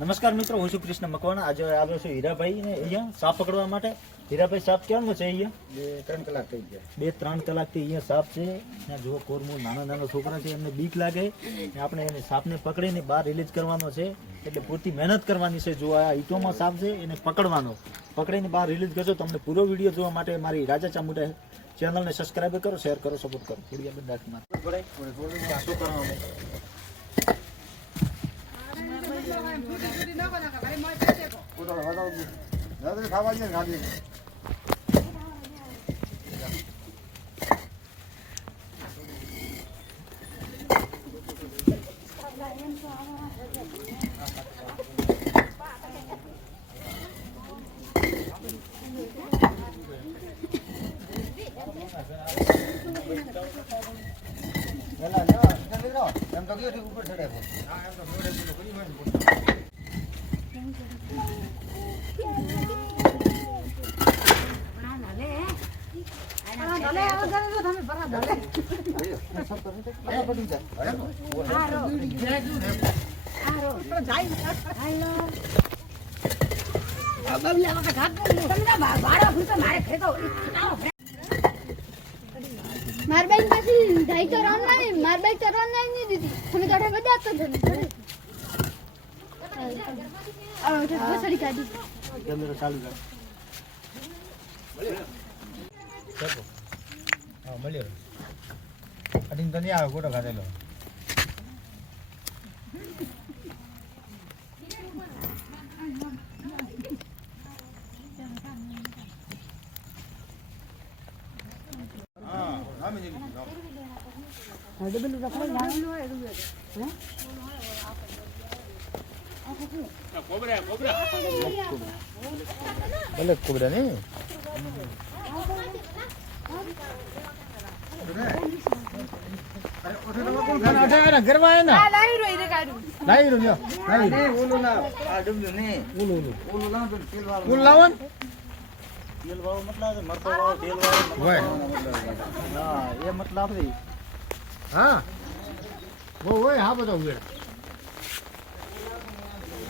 નમસ્કાર મિત્રો, હું છું કૃષ્ણ મકવાણા. આજે આવ્યો છું હીરાભાઈ ને અહીંયા સાપ પકડવા માટે. હીરાભાઈ સાપ ક્યાંનો છે? અહીંયા 2-3 કલાક થઈ ગયા. 2-3 કલાકથી અહીંયા સાપ છે. ત્યાં જુઓ કોરમૂળ નાના છોકરા છે, એમને બીક લાગે. આપણે એને સાપને પકડીને બહાર રિલીઝ કરવાનો છે, એટલે પૂરતી મહેનત કરવાની છે. જો આ ઈટોમાં સાપ છે, એને પકડવાનો, પકડીને બહાર રિલીઝ કરશો. તમને પૂરો વિડીયો જોવા માટે મારી રાજા ચામુંડા ચેનલને સબસ્ક્રાઈબ કરો, શેર કરો, સપોર્ટ કરો. પૂરી બંધ રાખી શું કરવાનું? ખાવા દે ખાલી એમ તો ગયો ઉપર ચડે. માર બાઈક પાછી ઢાઈ તો ઓનલાઈન માર બાઈક તો ઓનલાઈન ની દીધી તમે તો બધા તો બસડી કાઢી કેમેરો ચાલુ કર. હા મળ્યો. અડીને તો નહીં આવે ગોટો ખાધેલો. ભલે કોબરા ને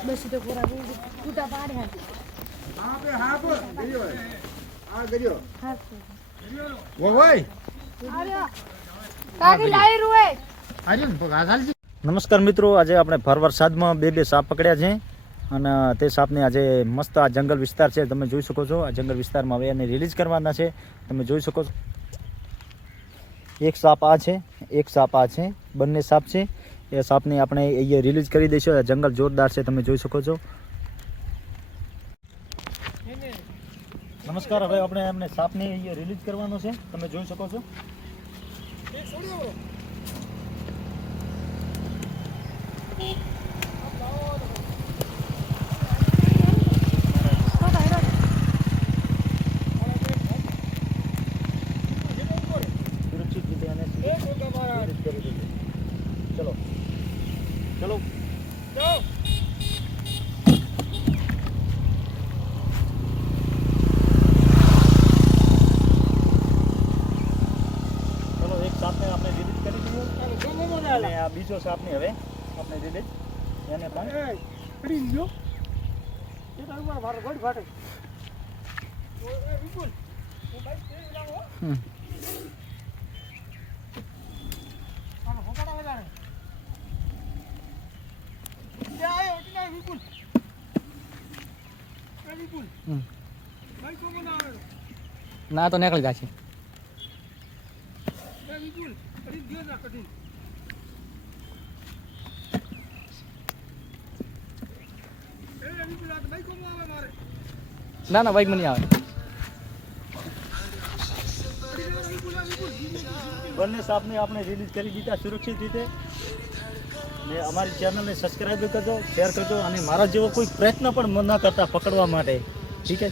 બસ તો પૂરા કૂટા પાડે નમસ્કાર મિત્રો, આજે આપણે ભર વરસાદમાં બે સાપ પકડ્યા છે અને તે સાપને આજે મસ્ત આ જંગલ વિસ્તાર છે, તમે જોઈ શકો છો. આ જંગલ વિસ્તારમાં હવે એને રિલીઝ કરવાના છે, તમે જોઈ શકો છો. એક સાપ આ છે, એક સાપ આ છે, બંને સાપ છે. એ સાપને આપણે અહીંયા રિલીઝ કરી દઈશું. આ જંગલ જોરદાર છે, તમે જોઈ શકો છો. નમસ્કાર, હવે આપણે એમને સાપને અહીંયા રિલીઝ કરવાનો છે, તમે જોઈ શકો છો. સુરક્ષિત રીતે એને રિલીઝ કરી દઈએ. ચલો ચલો ચલો, એક સાપને આપણે રિલીઝ કરી દઈએ અને આ બીજો સાપને હવે આપણે રિલીઝ એને પણ ના તો નીકળી જાય છે. ના ના બાઈક માં નહીં આવે. બંને સાપને આપણે રિલીઝ કરી દીધા સુરક્ષિત રીતે. ને અમારી ચેનલને સબસ્ક્રાઈબ કરજો, શેર કરજો અને મારા જેવો કોઈ પ્રયત્ન પણ ન કરતા પકડવા માટે. ઠીક છે.